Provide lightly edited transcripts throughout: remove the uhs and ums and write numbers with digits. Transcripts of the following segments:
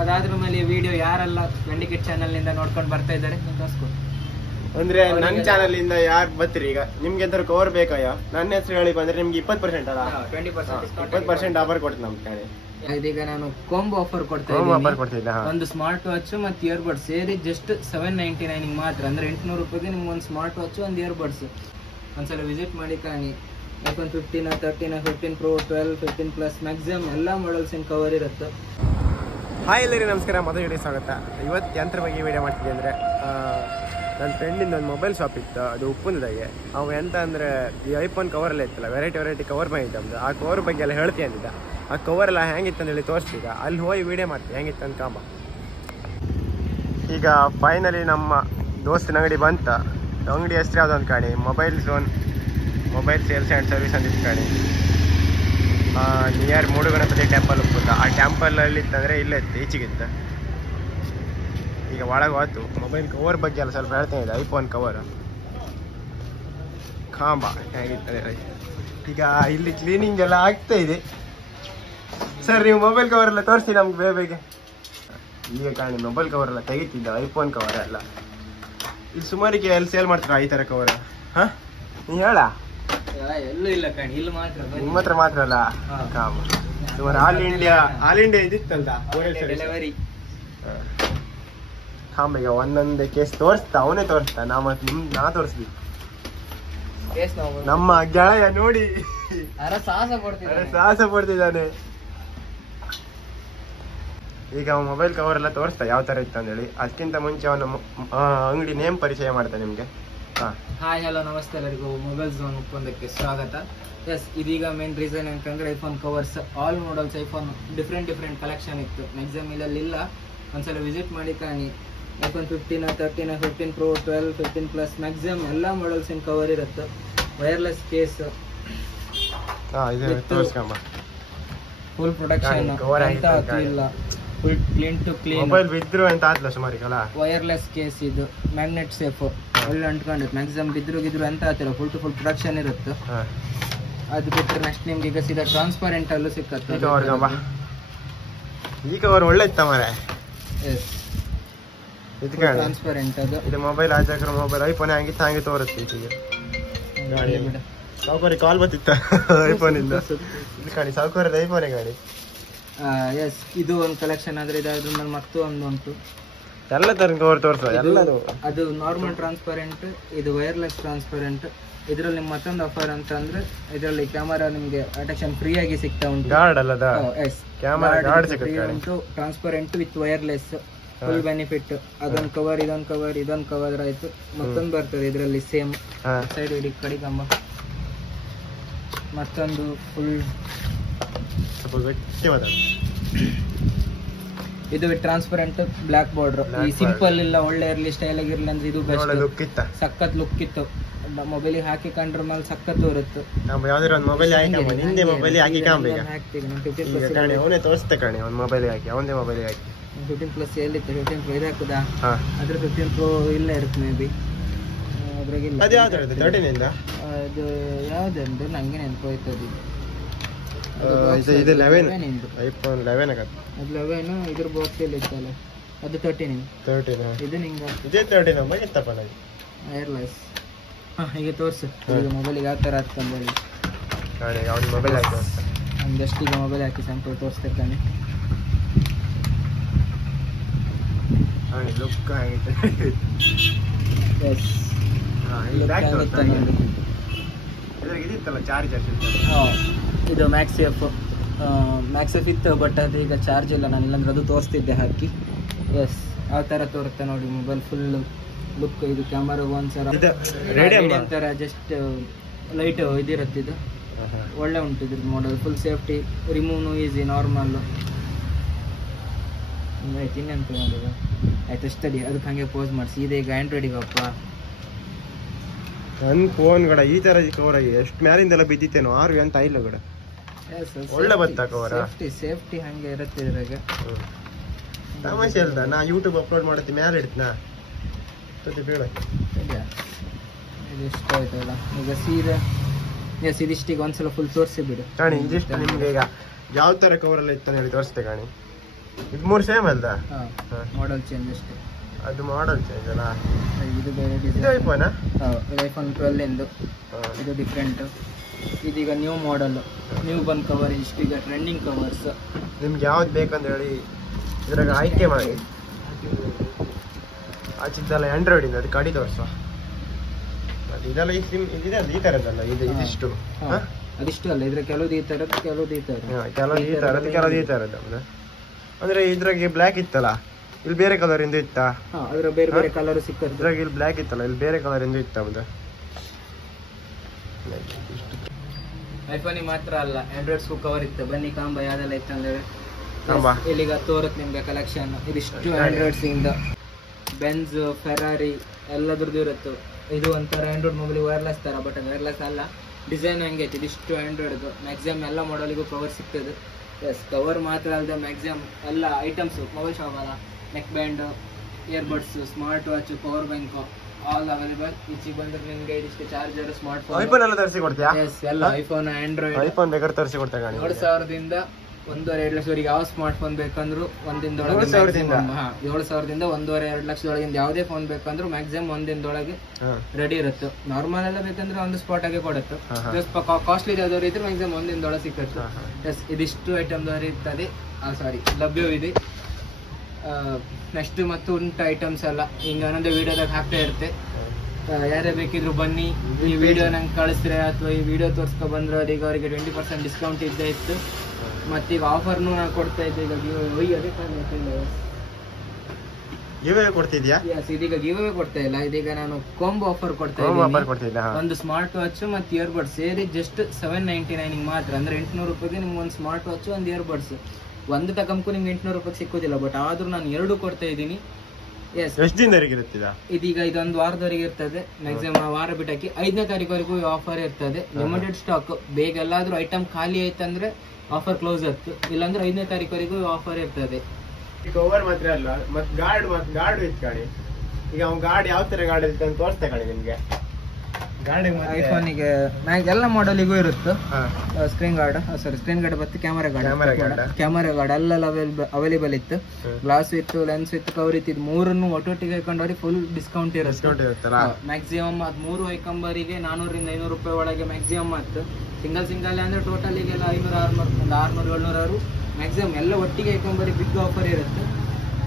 ಅದಾದ್ರ ಮೇಲೆ ವಿಡಿಯೋ ಯಾರೆಲ್ಲ ವೆಂಡಿಕೇಟ್ ಚಾನೆಲ್ ನಿಂದ ನೋಡ್ಕೊಂಡು ಬರ್ತಾ ಇದ್ದಾರೆ ಅಂದ್ರೆ ನನ್ನ ಚಾನಲ್ ಇಂದ ಯಾರು ಬರ್ತೀರಿ ಈಗ ನಿಮ್ಗೆ ಎಂತ ಕವರ್ ಬೇಕಾಯ ನನ್ನ ಹೆಸರು ಹೇಳಿ ಬಂದ್ರೆ ನಿಮ್ಗೆ 20% ಅಲ್ಲ 20% ಆಫರ್ ಕೊಡ್ತೀನಿ ನಮ್ ಕಡೆ. ಇದೀಗ ನಾನು ಕಾಂಬೋ ಆಫರ್ ಕೊಡ್ತಾ ಇದ್ದೀನಿ. ಒಂದು ಸ್ಮಾರ್ಟ್ ವಾಚ್ ಮತ್ತೆ ಇಯರ್ಬಡ್ಸ್ ಸೇರಿ ಜಸ್ಟ್ 799 ಮಾತ್ರ, ಅಂದ್ರೆ 800 ರೂಪಾಯಿಗೆ ನಿಮ್ಗೆ ಒಂದು ಸ್ಮಾರ್ಟ್ ವಾಚ್ ಒಂದು ಇಯರ್ಬಡ್ಸ್. ಒಂದ್ಸಲ ವಿಸಿಟ್ ಮಾಡಿ ಕಾಣಿ. iPhone 15, 13, 15 Pro, 12, 15 ಪ್ಲಸ್ ಮ್ಯಾಕ್ಸಿಮಮ್ ಎಲ್ಲ ಮಾಡಲ್ಸ್ ಇನ್ ಕವರ್ ಇರುತ್ತೆ. ಹಾಯ್ ಎಲ್ಲರಿಗೂ ನಮಸ್ಕಾರ, ಮೊದಲ ಸ್ವಾಗತ. ಇವತ್ತು ಯಂತ್ರ ಬಗ್ಗೆ ವಿಡಿಯೋ ಮಾಡ್ತಿದ್ದೆ ಅಂದರೆ ನನ್ನ ಫ್ರೆಂಡಿಂದ ಒಂದು ಮೊಬೈಲ್ ಶಾಪ್ ಇತ್ತು, ಅದು ಉಪ್ಪುಂದಾಗೆ. ಅವು ಎಂತ ಅಂದರೆ ಈ ಐಫೋನ್ ಕವರೆಲ್ಲ ಇತ್ತಲ್ಲ, ವೆರೈಟಿ ಕವರ್ ಬಂದಿತ್ತು ನಮ್ಮದು. ಆ ಕವರ್ ಬಗ್ಗೆ ಎಲ್ಲ ಹೇಳ್ತಿ ಅಂತಿದ್ದ. ಆ ಕವರೆಲ್ಲ ಹೆಂಗಿತ್ತು ಅಂತೇಳಿ ತೋರಿಸ್ತೀಗ, ಅಲ್ಲಿ ಹೋಗಿ ವಿಡಿಯೋ ಮಾಡ್ತೀವಿ ಹೆಂಗಿತ್ತು ಅಂತ ಕಾಂಬ. ಈಗ ಫೈನಲಿ ನಮ್ಮ ದೋಸ್ತಿನ ಅಂಗಡಿ ಬಂತ. ಅಂಗಡಿ ಹೆಸರು ಯಾವುದೊಂದು ಕಾಣಿ, mobile zone mobile sales and service ಅಂತ ಇತ್ತು ಕಾಣಿ. ನಿಯರ್ ಮೂಡು ಗಣಪತಿ ಟೆಂಪಲ್ ಉಪ್ಪುಂದ. ಆ ಟೆಂಪಲಲ್ಲಿ ಇತ್ತಂದರೆ ಇಲ್ಲೇ ಇತ್ತು, ಈಚೆಗಿತ್ತು. ಈಗ ಒಳಗೆ ಹೋಯ್ತು. ಮೊಬೈಲ್ ಕವರ್ ಬಗ್ಗೆ ಎಲ್ಲ ಸ್ವಲ್ಪ ಹೇಳ್ತಾ ಇದೆ. ಐಫೋನ್ ಕವರ್ ಕಾಂಬ ಹೇಗಿರ್ತದೆ. ಈಗ ಇಲ್ಲಿ ಕ್ಲೀನಿಂಗ್ ಎಲ್ಲ ಆಗ್ತಾ ಇದೆ. ಸರ್ ನೀವು ಮೊಬೈಲ್ ಕವರ್ ಎಲ್ಲ ತೋರಿಸಿ ನಮ್ಗೆ ಬೇಗ. ಈಗ ಕಾಣಿ ಮೊಬೈಲ್ ಕವರ್ ಎಲ್ಲ ತೆಗಿತಿದ್ದ, ಐಫೋನ್ ಕವರ್ ಎಲ್ಲ. ಇಲ್ಲಿ ಸುಮಾರಿಗೆ ಎಲ್ಲಿ ಸೇಲ್ ಮಾಡ್ತೀರಾ ಈ ಥರ ಕವರ್? ಹಾಂ ನೀ ಹೇಳ. ಎಲ್ಲೂ ಇಲ್ಲ ಕಾಣಿ, ಇಲ್ಲಿ ಮಾತ್ರ. ನಿಮ್ಮ ಹತ್ರ ಮಾತ್ರ ಅಲ್ಲ ಕಾಂಬ. ಸುಮಾರು ಆಲ್ ಇಂಡಿಯಾ ಇದಿತ್ತಂತ ಡೆಲಿವರಿ ಕಾಂಬ. ಈಗ ಒಂದೊಂದೇ ಕೇಸ್ ತೋರಿಸ್ತಾ, ಅವನೇ ತೋರಿಸ್ತಾ. ನಾ ತೋರಿಸ್ಲಿ. ನಮ್ಮ ಗೆಳೆಯ ನೋಡಿ ಸಾಹಸ ಪಡ್ತಿದ್ದಾನೆ. ಈಗ ಮೊಬೈಲ್ ಕವರ್ ಎಲ್ಲ ತೋರಿಸ್ತಾ ಯಾವ ತರ ಇತ್ತು ಅಂತೇಳಿ. ಅದಕ್ಕಿಂತ ಮುಂಚೆ ಅವನ ಅಂಗಡಿ ನೇಮ್ ಪರಿಚಯ ಮಾಡ್ತಾ ನಿಮ್ಗೆ. ಹಾಯ್ ಹಲೋ ನಮಸ್ತೆ ಎಲ್ಲರಿಗೂ, ಮೊಬೈಲ್ ಝೋನ್ ಒಪ್ಪಂದಕ್ಕೆ ಸ್ವಾಗತ. ಎಸ್, ಇದೀಗ ಮೇನ್ ರೀಸನ್ ಅಂತಂದ್ರೆ iPhone covers all models, iPhone different collection ಇತ್ತು. ಮ್ಯಾಕ್ಸಿಮಮ್ ಇಲ್ಲಲ್ಲಿ ಇಲ್ಲ, ಒಂದ್ಸಲ ವಿಸಿಟ್ ಮಾಡಿ ಕಾಣಿ. iPhone 15, 13, 15 Pro, 12, 15 ಪ್ಲಸ್ ಮ್ಯಾಕ್ಸಿಮಮ್ ಎಲ್ಲ ಮಾಡಲ್ಸ್ ಇನ್ ಕವರ್ ಇರುತ್ತೆ. ವೈರ್ಲೆಸ್ ಕೇಸ್, ಫುಲ್ ಪ್ರೊಟೆಕ್ಷನ್, ಇಲ್ಲ full clean to clean. Mobile ಬಿದ್ರು ಅಂತ ಆದ್ಲ ಸುಮಾರಿಗಲ್ಲ. ವೈರ್ಲೆಸ್ ಕೇಸ್, ಇದು ಮ್ಯಾಗ್ನೆಟ್ ಸೇಫ್, ಒಳ್ಳೆ ಅಂಟ್ಕೊಂಡಿತ್ತು. ಮ್ಯಾಕ್ಸಿಮಮ್ ಬಿದ್ರು ಅಂತ ಆತಿಲ್ಲ, ಫುಲ್ ಟು ಫುಲ್ ಪ್ರೊಟೆಕ್ಷನ್ ಇರುತ್ತೆ. ಅದು ಬಿಟ್ಟರೆ ನೆಕ್ಸ್ಟ್ ನಿಮ್ಗೆ ಈಗ ಸೀದಾ ಟ್ರಾನ್ಸ್ಪರೆಂಟ್ ಅಲ್ಲೂ ಸಿಕ್ಕತ್ತೆ. ಈ ಕವರ್ ಒಳ್ಳೆ ಇತ್ತ ಮಾರೆ. Yes, transparent. ಅದು ಇದು ಮೊಬೈಲ್ ಆಚಕ್ರ ಮೊಬೈಲ್ ಐಫೋನ್ ಹಂಗಿತ್ತು ಹಂಗೆ ತೋರಿಸ್ತಿ. ಈಚೆಗೆ ಸಾವುಕಾರಿ ಕಾಲ್ ಬತ್ತಿತ್ತ ಐಫೋನ್ ಇಂದ. ಕಾಣಿ ಸಾವುಕಾರದ ಐಫೋನೇ ಗಾಡಿ. ಎಸ್, ಇದು ಒಂದು ಕಲೆಕ್ಷನ್ ಆದ್ರೆ ಇದಾದ್ರ ಮೇಲೆ ಮತ್ತು ಒಂದು ಉಂಟು. ಎಲ್ಲ ತರ ಕವರ್ ತೋರಿಸ ಎಲ್ಲದು. ಅದು ನಾರ್ಮಲ್ ಟ್ರಾನ್ಸ್ಪರೆಂಟ್, ಇದು ವೈರ್ಲೆಸ್ ಟ್ರಾನ್ಸ್ಪರೆಂಟ್. ಇದರಲ್ಲಿ ನಿಮ್ ಮತ್ತೊಂದು ಆಫರ್ ಅಂತ ಅಂದ್ರೆ ಇದರಲ್ಲಿ ಕ್ಯಾಮರಾ ನಿಮ್ಗೆ ಅಟ್ಯಾಕ್ಷನ್ ಫ್ರೀ ಆಗಿ ಸಿಗ್ತಾ ಉಂಟು. ಗಾರ್ಡ್ ಅಲ್ಲದ? ಎಸ್, ಕ್ಯಾಮರಾ ಗಾರ್ಡ್ ಫ್ರೀ ಉಂಟು. Transparent with wireless, full benefit. ಅದೊಂದು ಕವರ್, ಇದೊಂದು ಕವರ್ ಆಯ್ತು. ಮತ್ತೊಂದು ಬರ್ತದೆ ಇದರಲ್ಲಿ ಸೇಮ್ ಸೈಡ್ ಇಡಿ ಕಡಿ ಕಂಬ. ಮತ್ತೊಂದು ಫುಲ್ ಇದು ವಿತ್ ಟ್ರಾನ್ಸ್ಪರೆಂಟ್ ಬ್ಲಾಕ್ ಬಾರ್ಡರ್. ಈ ಸಿಂಪಲ್ ಇಲ್ಲ, ಒಳ್ಳೆ ಇರ್ಲಿ, ಸ್ಟೈಲ್ ಆಗಿರ್ಲಿ ಅಂದ್ರೆ ಇದು ಬೆಸ್ಟ್. ಸಖತ್ ಲುಕ್ ಇತ್ತು. ಮೊಬೈಲ್ ಹಾಕಿ ಕಂಡ್ರ ಮೇಲೆ ಸಖತ್ ಇರುತ್ತೆ. ಅವನೇ ತೋರಿಸ್ತೆ ಕಣಿ, ಅವ್ನ ಮೊಬೈಲ್ ಹಾಕಿ, ಅವನದೇ ಮೊಬೈಲ್ ಹಾಕಿ. 15 ಪ್ಲಸ್ ಎಲ್ಲಿತ್ತು? 15 Pro ಇದು ಹಾಕುದಾ? ಅದ್ರ 15 Pro ಇಲ್ಲ ಇರುತ್ತೆ ಮೇ ಬಿ. ಅದ್ರಾಗಿಲ್ಲ. ಅದು ಯಾವ್ದು 13 ಇಂದ? ಅದು ಯಾವ್ದಂದು ನಂಗೆ ನೆನಪೋಯ್ತು. ಇದು 11 ಐಫೋನ್ 11 ಆಗತ್ತೆ. ಅದು 11 ಇದ್ರ ಬಾಕ್ಸ್ ಅಲ್ಲಿ ಇತ್ತಲ್ಲ, ಅದು 13. ಇದು ನಿಂಗೆ ಇದೇ 13 ಅಮ್ಮ ಇತ್ತಪ್ಪ ನನಗೆ. ವೈರ್ಲೆಸ್. ಈಗ ತೋರಿಸು ಈಗ ಮೊಬೈಲಿಗೆ ಯಾವ ಥರ ಹಾಕ್ತಂದೇಳಿ. ಕಾಣಿ ಅವ್ನ ಮೊಬೈಲ್ ಹಾಕಿ ತೋರಿಸ್ತಾ. ಒಂದಷ್ಟು ಈಗ ಮೊಬೈಲ್ ಹಾಕಿ ಸ್ಯಾಂಪಲ್ ತೋರಿಸ್ತಿರ್ತಾನೆ. ಲುಕ್ ಆಗಿದೆ. ಎಸ್, ಇದಿತ್ತಲ್ಲ ಚಾರ್ಜರ್. ಇದು ಮ್ಯಾಕ್ಸೆಫ್ ಇತ್ತು, ಬಟ್ ಅದು ಈಗ ಚಾರ್ಜ್ ಇಲ್ಲ. ನಾನು ಇಲ್ಲಾಂದ್ರೆ ಅದು ತೋರಿಸ್ತಿದ್ದೆ ಹಾಕಿ. ಎಸ್, ಆ ಥರ ತೋರುತ್ತೆ ನೋಡಿ ಮೊಬೈಲ್ ಫುಲ್ ಲುಕ್. ಇದು ಕ್ಯಾಮರಾ ಒಂದ್ಸರ ತರ ಜಸ್ಟ್ ಲೈಟ್ ಇದಿರುತ್ತೆ. ಇದು ಒಳ್ಳೆ ಉಂಟು ಇದ್ರದ್ದು ಮಾಡಲ್. ಫುಲ್ ಸೇಫ್ಟಿ, ರಿಮೂವ್ನು ಈಸಿ, ನಾರ್ಮಲ್ ಆಯ್ತು. ಇನ್ನೆಂತ ನೋಡಿದ ಆಯ್ತು ಸ್ಟಡಿ. ಅದಕ್ಕೆ ಹಂಗೆ ಪೋಸ್ ಮಾಡಿಸಿ. ಇದೆ ಈಗ ಆ್ಯಂಡ್ರಾಯ್ಡಿಗೆ ಅಪ್ಪ ನನ್ನ ಫೋನ್ ಕೂಡ ಈ ತರ ಕವರ್ ಆಗಿ ಎಷ್ಟು ಮ್ಯಾಲಿಂದೆಲ್ಲ ಬಿದ್ದಿತ್ತೇನೋ 6 ಅಂತ ಇಲ್ಲ ಕೂಡ. ಒಳ್ಳೆ ಬತ್ತ ಕವರ್. ಸೇಫ್ಟಿ ಹಂಗೆ ಇರುತ್ತೆ ಇದ್ರಾಗ. ತಮಾಷೆ ಅಲ್ದ, ನಾ ಯೂಟ್ಯೂಬ್ ಅಪ್ಲೋಡ್ ಮಾಡತ್ತಿ ಮ್ಯಾಲೆ ಇಡ್ತೀನಾ ಬೇಡ. ಇದು ಇಷ್ಟ ಆಯ್ತಲ್ಲ ಈಗ ಸೀದಾ. ಎಸ್, ಇದಿಷ್ಟಿಗೆ ಒಂದ್ಸಲ ಫುಲ್ ತೋರಿಸಿ ಬಿಡು ಕಾಣಿ. ಇದಿಷ್ಟು ನಿಮ್ಗೆ ಈಗ ಯಾವ ತರ ಕವರ್ ಎಲ್ಲ ಇತ್ತು ಹೇಳಿ ತೋರಿಸ್ತೆ ಕಾಣಿ. ಇದು 3 ಸೇಮ್ ಅಲ್ದಾ? ಮಾಡಲ್ ಚೇಂಜ್ ಅಷ್ಟೇ. ಅದು ಮಾಡಲ್ ಚೇಂಜ್ ಅಲ್ಲ? ಇದು ಬೇರೆ ಇದು ಡಿಸೈನ್. ಐಫೋನಾ? ಇದು ಐಫೋನ್ 12 ಎಂದು. ಇದು ಡಿಫ್ರೆಂಟ್. ಇದೀಗ ನ್ಯೂ ಮಾಡಲ್, ನ್ಯೂ ಬಂದ್ ಕವರ್, ಇಷ್ಟೀಗ ಟ್ರೆಂಡಿಂಗ್ ಕವರ್ಸ್. ನಿಮ್ಗೆ ಯಾವ್ದು ಬೇಕಂತ ಹೇಳಿ ಇದ್ರಾಗ ಆಯ್ಕೆ ಮಾಡಿ. ಆಚಿದ್ದೆಲ್ಲ ಆಂಡ್ರಾಯ್ಡಿಂದ ಅದು ಕಡಿ ತೋರಿಸುವ. ಇದೆಲ್ಲ ಈ ಸಿಮ್ ಇದೆ ಈ ಥರದ್ದಲ್ಲ, ಇದಿಷ್ಟು ಅದಿಷ್ಟು ಅಲ್ಲ, ಇದ್ರ ಕೆಲವು ಈ ಥರದ್ದು, ಕೆಲವು ಈ ಥರದ್ದು, ಕೆಲವು ಈ ಥರದ್ದು, ಕೆಲವು ಈ ಥರದ್ದು. ಅಂದ್ರೆ ಇದ್ರಾಗೆ ಬ್ಲ್ಯಾಕ್ ಇತ್ತಲ್ಲ, ಇಲ್ಲಿ ಬೇರೆ ಕಲರ್ ಇಂದ ಇತ್ತಾ? ಅದ್ರ ಬೇರೆ ಬೇರೆ ಕಲರ್ ಸಿಕ್ಕದ್ದು. ಇದ್ರಾಗ ಇಲ್ಲಿ ಬ್ಲ್ಯಾಕ್ ಇತ್ತಲ್ಲ, ಇಲ್ಲಿ ಬೇರೆ ಕಲರ್ ಇಂದ ಇತ್ತ? ಐಫೋನಿಗೆ ಮಾತ್ರ ಅಲ್ಲ, ಆಂಡ್ರಾಯ್ಡ್ಸ್ಗೂ ಕವರ್ ಇತ್ತು. ಬನ್ನಿ ಕಾಂಬ ಯಾವ್ದೆಲ್ಲ ಇತ್ತು ಅಂದ್ರೆ ಕಾಂಬ ಇಲ್ಲಿಗ ತೋರತ್ ನಿಮ್ಗೆ ಕಲೆಕ್ಷನ್. ಇದಿಷ್ಟು ಆಂಡ್ರಾಯ್ಡ್ಸ್ ಇಂದ ಬೆನ್ಸ್, ಫೆರಾರಿ ಎಲ್ಲದ್ರದ್ದು ಇರುತ್ತೆ. ಇದು ಒಂಥರ ಆಂಡ್ರಾಯ್ಡ್ ಮೊಬೈಲ್ ವೈರ್ಲೆಸ್ ತರ, ಬಟ್ ವೈರ್ಲೆಸ್ ಅಲ್ಲ, ಡಿಸೈನ್ ಹಂಗೈತಿ. ಇದಿಷ್ಟು ಆಂಡ್ರಾಯ್ಡ್ದು ಮ್ಯಾಕ್ಸಿಮಮ್ ಎಲ್ಲ ಮಾಡಲಿಗೂ ಕವರ್ ಸಿಗ್ತದೆ. ಎಸ್, ಕವರ್ ಮಾತ್ರ ಅಲ್ಲದೆ ಮ್ಯಾಕ್ಸಿಮಮ್ ಎಲ್ಲ ಐಟಮ್ಸ್ ಮೊಬೈಲ್ ಶಾಪ್ ಅಲ್ಲ, neck band, earbuds, smart watch, power bank all available. ಈಚೆಗೆ ಬಂದ್ರೆ ನಿಮ್ಗೆ ಇದಿಷ್ಟು ಚಾರ್ಜರ್, ಸ್ಮಾರ್ಟ್ ಫೋನ್, ಐಫೋನ್ ಎಲ್ಲ ತರಿಸಿ ಕೊಡ್ತೀಯಾ? ಎಸ್, ಎಲ್ಲ ಐಫೋನ್, ಆಂಡ್ರಾಯ್ಡ್. ಐಫೋನ್ ಬೇಕಾದ್ರೆ ತರಿಸಿ ಕೊಡ್ತಾ ಗಾಡಿ. 2,000ದಿಂದ 1.5-2 ಲಕ್ಷದವರೆಗೆ ಯಾವ ಸ್ಮಾರ್ಟ್ ಫೋನ್ ಬೇಕಂದ್ರು ಒಂದಿನದೊಳಗೆ. 7,000ದಿಂದ 1.5-2 ಲಕ್ಷದೊಳಗಿಂದ ಯಾವುದೇ ಫೋನ್ ಬೇಕಂದ್ರು ಮ್ಯಾಕ್ಸಿಮಮ್ ಒಂದಿನದೊಳಗೆ ರೆಡಿ ಇರುತ್ತೆ. ನಾರ್ಮಲ್ ಎಲ್ಲ ಬೇಕಂದ್ರೆ ಒಂದು ಸ್ಪಾಟ್ ಆಗಿ ಕೊಡುತ್ತೆ. ಕಾಸ್ಟ್ಲಿ ಯಾವ್ದವ್ರು ಇದ್ರೆ ಮ್ಯಾಕ್ಸಿಮಮ್ ಒಂದಿನದೊಳಗೆ ಸಿಕ್ಕುತ್ತೆ. ಎಸ್, ಇದಿಷ್ಟು ಐಟಮ್ ಇರ್ತದೆ, ಲಭ್ಯವಿದೆ. ನೆಕ್ಸ್ಟ್ ಮತ್ತು ಉಂಟು ಐಟಮ್ಸ್ ಎಲ್ಲ ಹಿಂಗೆ ಒಂದೊಂದೇ ವಿಡಿಯೋದಾಗ ಹಾಕ್ತಾ ಇರುತ್ತೆ. ಯಾರೇ ಬೇಕಿದ್ರು ಬನ್ನಿ, ಈ ವಿಡಿಯೋ ನಂಗೆ ಕಳಿಸಿದ್ರೆ ಅಥವಾ ಈ ವಿಡಿಯೋ ತೋರಿಸ್ಕೊ ಬಂದ್ರೆ ಈಗ ಅವರಿಗೆ 20% ಡಿಸ್ಕೌಂಟ್ ಇದ್ದೇ ಇತ್ತು. ಮತ್ತೀಗ ಆಫರ್ನು ನಾನು ಕೊಡ್ತಾ ಇದ್ದೆ. ಈಗ ಕೊಡ್ತಿದ್ಯಾ? ಇದೀಗ ಗಿವ್ ಕೊಡ್ತಾ ಇಲ್ಲ, ಇದೀಗ ನಾನು ಕಾಂಬೋ ಆಫರ್ ಕೊಡ್ತಾ ಇದ್ದೀನಿ. ಒಂದು ಸ್ಮಾರ್ಟ್ ವಾಚ್ ಮತ್ತು ಇಯರ್ಬಡ್ಸ್ ಸೇರಿ ಜಸ್ಟ್ 799 ಮಾತ್ರ. ಅಂದ್ರೆ 800 ರೂಪಾಯಿಗೆ ನಿಮ್ಗೆ ಒಂದು ಸ್ಮಾರ್ಟ್ ವಾಚ್, ಒಂದು ಇಯರ್ಬಡ್ಸ್. ಒಂದು ತಗೊಂಕು ನಿಮ್ಗೆ 800 ರೂಪಾಯಿ ಸಿಕ್ಕೋದಿಲ್ಲ, ಬಟ್ ಆದ್ರೂ ನಾನು 2 ಕೊಡ್ತಾ ಇದ್ದೀನಿ. ಎಸ್, ಎಷ್ಟು ದಿನದವರೆಗೆ ಇರುತ್ತೆ ಇದೀಗ ಇದೊಂದು ವಾರದವರೆಗೆ ಇರ್ತದೆ. ಮ್ಯಾಕ್ಸಿಮಮ್ ವಾರ ಬಿಟ್ಟಕ್ಕೆ 5ನೇ ತಾರೀಕುವರೆಗೂ ಆಫರ್ ಇರ್ತದೆ. Limited stock. ಬೇಗ ಎಲ್ಲಾದ್ರೂ ಐಟಮ್ ಖಾಲಿ ಆಯ್ತಂದ್ರೆ ಆಫರ್ ಕ್ಲೋಸ್ ಆಯ್ತು, ಇಲ್ಲಾಂದ್ರೆ 5ನೇ ತಾರೀಕುವರೆಗೂ ಆಫರ್ ಇರ್ತದೆ. ಕವರ್ ಮಾತ್ರ ಅಲ್ಲ, ಮತ್ತೆ ಗಾರ್ಡ್ ಇತ್ತು ಗಾಡಿ. ಈಗ ಅವ್ನು ಗಾಡಿ ಯಾವ ತರ ಗಾಡಿ ಇರುತ್ತೆ ಅಂತ ತೋರಿಸ್ತಾ ಗಾಡಿ ನಿಮ್ಗೆ. ಐಫೋನಿಗೆ ಎಲ್ಲ ಮಾಡಲಿಗೂ ಇರುತ್ತೆ ಸ್ಕ್ರೀನ್ ಗಾರ್ಡ್, ಸ್ಕ್ರೀನ್ ಗಾರ್ಡ್ ಮತ್ತು ಕ್ಯಾಮರಾ ಗಾರ್ಡ್ ಎಲ್ಲ ಅವೈಲೇಬಲ್ ಇತ್ತು. ಗ್ಲಾಸ್ ಇತ್ತು, ಲೆನ್ಸ್ ಇತ್ತು, ಕವರ್ ಇತ್ತು. ಇದು 3 ಒಟ್ಟೊಟ್ಟಿಗೆ ಹಾಕೊಂಡವ್ರಿಗೆ ಫುಲ್ ಡಿಸ್ಕೌಂಟ್ ಇರುತ್ತೆ. ಮ್ಯಾಕ್ಸಿಮಮ್ ಅದು 3 ಐಕಂಬರಿಗೆ 400ರಿಂದ 500 ರೂಪಾಯಿ ಒಳಗೆ ಮ್ಯಾಕ್ಸಿಮಮ್ ಆಯ್ತು. ಸಿಂಗಲ್ ಅಂದ್ರೆ ಟೋಟಲಿಗೆಲ್ಲ 500, 600, 700, 700 ಮ್ಯಾಕ್ಸಿಮಮ್ ಎಲ್ಲ ಒಟ್ಟಿಗೆ ಐಕಂಬರಿ ಬಿಗ್ ಆಫರ್ ಇರುತ್ತೆ.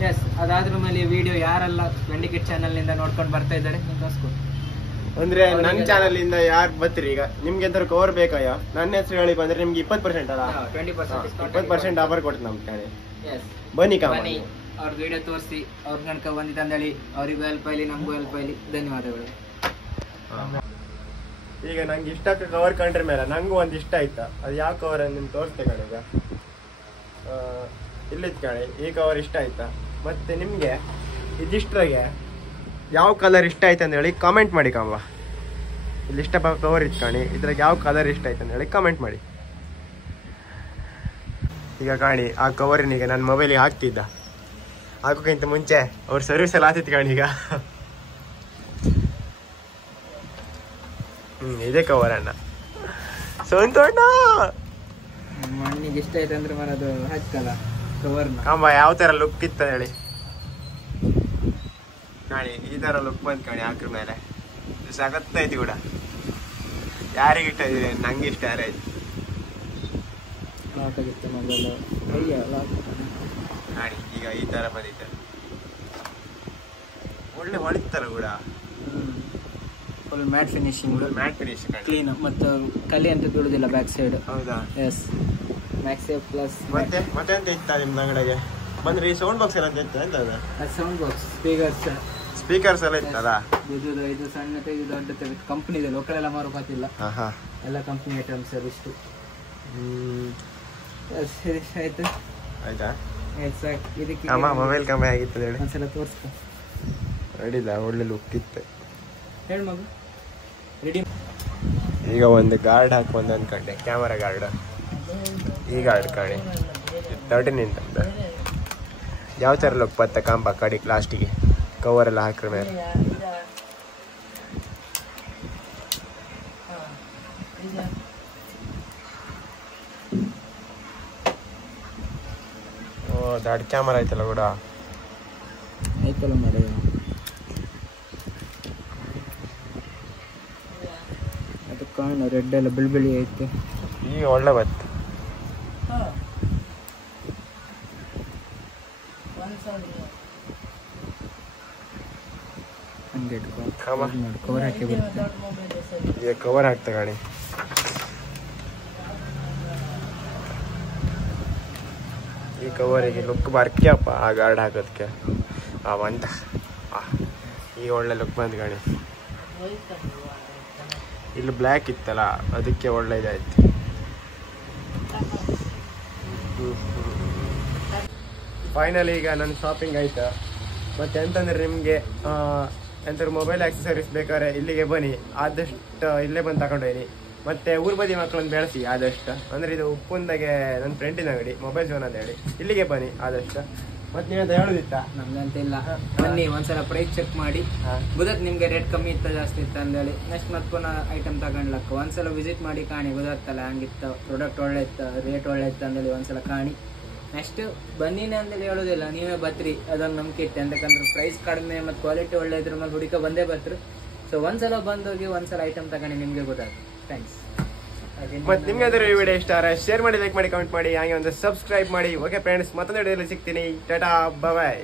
ಎಸ್, ಅದಾದ್ರ ಮೇಲೆ ವಿಡಿಯೋ ಯಾರೆಲ್ಲ ವೆಂಡಿಕೇಟ್ ಚಾನಲ್ನಿಂದ ನೋಡ್ಕೊಂಡು ಬರ್ತಾ ಇದ್ದಾರೆ ಅಂದ್ರೆ ನನ್ನ ಚಾನಲ್ ಇಂದ ಯಾರು ಬರ್ತೀರಿ, ಈಗ ನಿಮ್ಗೆ ಎಂತ ಕವರ್ ಬೇಕಾಯ ನನ್ನ ಹೆಸರು ಹೇಳಿ ಬಂದ್ರೆ ನಿಮ್ಗೆ 20% ಅಲ್ಲ, 20% ಆಫರ್ ಕೊಡ್ತೀನಿ ನಮ್ಮ ಚಾನಲ್. ಬನ್ನಿ ಅವ್ರ ವಿಡಿಯೋ ತೋರಿಸಿ ಅವ್ರ ಕಣಕ ಬಂದಿತ್ತಂದೇಳಿ ಅವ್ರಿಗೂ ಹೆಲ್ಪ್ ಆಗಲಿ, ನಮಗೂ ಹೆಲ್ಪ್ ಆಗಲಿ. ಧನ್ಯವಾದಗಳು. ಈಗ ನಂಗೆ ಇಷ್ಟ ಕವರ್ ಕಂಡ್ರೆ ಮೇಲೆ ನಂಗೂ ಒಂದು ಇಷ್ಟ ಆಯ್ತಾ, ಅದು ಯಾವ ಕವರ್ ಅಂತ ನಿಮ್ಗೆ ತೋರಿಸ್ತೆ ಕಣೆ. ಈಗ ಇಲ್ಲಿತ್ತು ಕಣೆ, ಈ ಕವರ್ ಇಷ್ಟ ಆಯ್ತಾ. ಮತ್ತೆ ನಿಮಗೆ ಇದಿಷ್ಟ್ರಾಗೆ ಯಾವ ಕಲರ್ ಇಷ್ಟ ಆಯ್ತು ಅಂತ ಹೇಳಿ ಕಾಮೆಂಟ್ ಮಾಡಿ ಕಾಂಬ. ಇಲ್ಲಿ ಇಷ್ಟ ಕವರ್ ಇತ್ತು ಕಾಣಿ, ಇದ್ರಾಗ ಯಾವ ಕಲರ್ ಇಷ್ಟ ಆಯ್ತು ಅಂತ ಹೇಳಿ ಕಾಮೆಂಟ್ ಮಾಡಿ. ಈಗ ಕಾಣಿ ಆ ಕವರಿನೀಗ ನನ್ನ ಮೊಬೈಲಿಗೆ ಹಾಕ್ತಿದ್ದ, ಹಾಕೋಕ್ಕಿಂತ ಮುಂಚೆ ಅವ್ರ ಸರ್ವಿಸ್ ಎಲ್ಲ ಆಗ್ತಿತ್ತು ಕಾಣಿ. ಈಗ ಇದೇ ಕವರ್ ಅಣ್ಣ, ಸಂತೋಣ ಮಣ್ಣಿಗೆ ಇಷ್ಟ ಆಯ್ತು ಅಂದ್ರೆ ಮರದು ಹಾಕಲ್ಲ ಕವರ್ನ. ಕಾಂಬ ಯಾವ ಥರ ಲುಕ್ ಇತ್ತು ಹೇಳಿ ಕಾಣಿ. ಈ ಥರ ಲುಕ್ ಬಂದು ಕಾಣಿ ಹಾಕ್ರ ಮೇಲೆ ಸಗತ್ತೈತಿ ಕೂಡ. ಯಾರಿಗೆ ಇಷ್ಟ ಇದೆ? ನಂಗೆ ಇಷ್ಟ. ಯಾರಾಯ್ತು ಕಾಣಿ ಈಗ ಈ ಥರ ಬಂದಿತ್ತು, ಒಳ್ಳೆ ಹೊಳಿತಲ್ಲ ಕೂಡ. ಫುಲ್ ಮ್ಯಾಟ್ ಫಿನಿಶಿಂಗ್, ಕ್ಲೀನ್ ಮತ್ತು ಕಲಿ ಅಂತ ಬೀಳುದಿಲ್ಲ ಬ್ಯಾಕ್ ಸೈಡ್. ಹೌದಾ? Yes, MagSafe plus. ಮತ್ತೆ ಎಂತ ಇತ್ತ ನಿಮ್ಮ ಅಂಗಡಿಗೆ ಬಂದ್ರೆ? ಈ ಸೌಂಡ್ ಬಾಕ್ಸ್ ಎಲ್ಲ ಎಂತ ಅದ? ಸೌಂಡ್ ಬಾಕ್ಸ್, ಸ್ಪೀಕರ್ಸ್ ಎಲ್ಲ ಇತ್ತಲ್ಲ. ಇದು ಸಣ್ಣತೆ, ಇದು ದೊಡ್ಡತೆ. ಕಂಪ್ನಿ ಇದೆ, ಲೋಕಲ್ ಎಲ್ಲ ಮಾರುಕತ್ತಿಲ್ಲ, ಎಲ್ಲ ಕಂಪ್ನಿ ಐಟಮ್ಸ್ ಇಷ್ಟು. ಆಯ್ತು, ಆಯ್ತಾ? ಇದಕ್ಕೆ ಮೊಬೈಲ್ ಕಮ್ಮಿ ಆಗಿತ್ತು ಹೇಳಿ ಒಂದ್ಸಲ ತೋರಿಸ್ತು. ರೆಡಿಲ್ಲ, ಒಳ್ಳೆ ಲುಕ್ ಇತ್ತು ಹೇಳಿ ಮಗು. ರೆಡಿ. ಈಗ ಒಂದು ಗಾರ್ಡ್ ಹಾಕೊಂಡು ಅಂದ್ಕೊಂಡೆ, ಕ್ಯಾಮರಾ ಗಾರ್ಡ್. ಈ ಗಾರ್ಡ್ ಕಾಣಿ 13 ಇಂಚ್ ಅಂತ. ಯಾವ ಥರ ಲುಕ್ ಬತ್ತ ಕಾಂಬ ಕಡಿ ಲಾಸ್ಟಿಗೆ ಕವರ್ ಎಲ್ಲ ಹಾಕ್ರ ಮೇಲೆ. ದೊಡ್ಡ ಕ್ಯಾಮರಾ ಐತಲ್ಲ ಕೂಡ ಐತಲ್ಲ ಮಾಡಿ ಅದು ಕಾಣು ರೆಡ್ ಎಲ್ಲ ಬಿಳಿ ಐತೆ ಈಗ ಒಳ್ಳೆ ಬತ್ತು ಹಂಗೆ ಕವರ್ ಹಾಕಿ ಈಗ ಕವರ್ ಹಾಕ್ತಾ ಗಾಡಿ ಈ ಕವರಿಗೆ ಲುಕ್ ಬರ್ಕ್ಯಪ್ಪ ಆ ಗಾರ್ಡ್ ಹಾಕೋದಕ್ಕೆ ಅವಂತ ಈಗ ಒಳ್ಳೆ ಲುಕ್ ಬಂದು ಗಾಡಿ ಇಲ್ಲಿ ಬ್ಲ್ಯಾಕ್ ಇತ್ತಲ್ಲ ಅದಕ್ಕೆ ಒಳ್ಳೆ ಇದಾಯ್ತು ಫೈನಲಿ ಈಗ ನನ್ನ ಶಾಪಿಂಗ್ ಆಯ್ತಾ ಮತ್ತೆ ಎಂತಂದ್ರೆ ನಿಮಗೆ ಎಂತಾದ್ರು ಮೊಬೈಲ್ ಆಕ್ಸೆಸರೀಸ್ ಬೇಕಾದ್ರೆ ಇಲ್ಲಿಗೆ ಬನ್ನಿ ಆದಷ್ಟು ಇಲ್ಲೇ ಬಂದು ತಗೊಂಡೋಗಿ ಮತ್ತೆ ಊರ್ ಬದಿ ಮಕ್ಕಳನ್ನು ಬೆಳೆಸಿ ಆದಷ್ಟು ಅಂದ್ರೆ ಇದು ಉಪ್ಪುಂದಾಗೆ ನನ್ನ ಫ್ರೆಂಡಿನ ಅಂಗಡಿ ಮೊಬೈಲ್ ಜೋನ್ ಅಂತ ಹೇಳಿ ಇಲ್ಲಿಗೆ ಬನ್ನಿ ಆದಷ್ಟು ಮತ್ತೆ ನೀವಂತ ಹೇಳುದಿತ್ತ ನಮ್ಗಂತ ಇಲ್ಲ ಬನ್ನಿ ಒಂದ್ಸಲ ಪ್ರೈಸ್ ಚೆಕ್ ಮಾಡಿ ಗೊತ್ತಾತ್ ನಿಮ್ಗೆ ರೇಟ್ ಕಮ್ಮಿ ಇತ್ತ ಜಾಸ್ತಿ ಇತ್ತ ಅಂದೇಳಿ ನೆಕ್ಸ್ಟ್ ಮತ್ತೆ ಪುನಃ ಐಟಮ್ ತಗೊಂಡ್ಲಕ್ಕ ಒಂದ್ಸಲ ವಿಸಿಟ್ ಮಾಡಿ ಕಾಣಿ ಗೊತ್ತಾಗ್ತಲ್ಲ ಹಂಗಿತ್ತು ಪ್ರಾಡಕ್ಟ್ ಒಳ್ಳೆ ಇತ್ತು ರೇಟ್ ಒಳ್ಳೆ ಇತ್ತು ಅಂದೇಳಿ ಒಂದ್ಸಲ ಕಾಣಿ ನೆಕ್ಸ್ಟ್ ಬನ್ನಿನೇ ಅಂತೇಳಿ ಹೇಳೋದಿಲ್ಲ ನೀವೇ ಬತ್ರಿ ಅದೊಂದು ನಂಬಿಕೆ ಇತ್ತು ಯಾಕಂದ್ರೆ ಪ್ರೈಸ್ ಕಡಿಮೆ ಮತ್ತು ಕ್ವಾಲಿಟಿ ಒಳ್ಳೆ ಇದ್ರ ಮೇಲೆ ಹುಡುಕ ಬಂದೇ ಬತ್ರು ಸೊ ಒಂದ್ಸಲ ಬಂದೋಗಿ ಒಂದ್ಸಲ ಐಟಮ್ ತಗೊಂಡು ನಿಮ್ಗೆ ಗೊತ್ತಾಗ್ತದೆ ಥ್ಯಾಂಕ್ಸ್ ಮತ್ತೆ ನಿಮ್ಗೆ ಅದ್ರ ಈ ವಿಡಿಯೋ ಇಷ್ಟ ಆದರೆ ಶೇರ್ ಮಾಡಿ ಲೈಕ್ ಮಾಡಿ ಕಮೆಂಟ್ ಮಾಡಿ ಹಾಗೆ ಒಂದು ಸಬ್ಸ್ಕ್ರೈಬ್ ಮಾಡಿ ಓಕೆ ಫ್ರೆಂಡ್ಸ್ ಮತ್ತೊಂದು ವಿಡಿಯೋದಲ್ಲಿ ಸಿಗ್ತೀನಿ ಟಾಟಾ ಬಾಯ್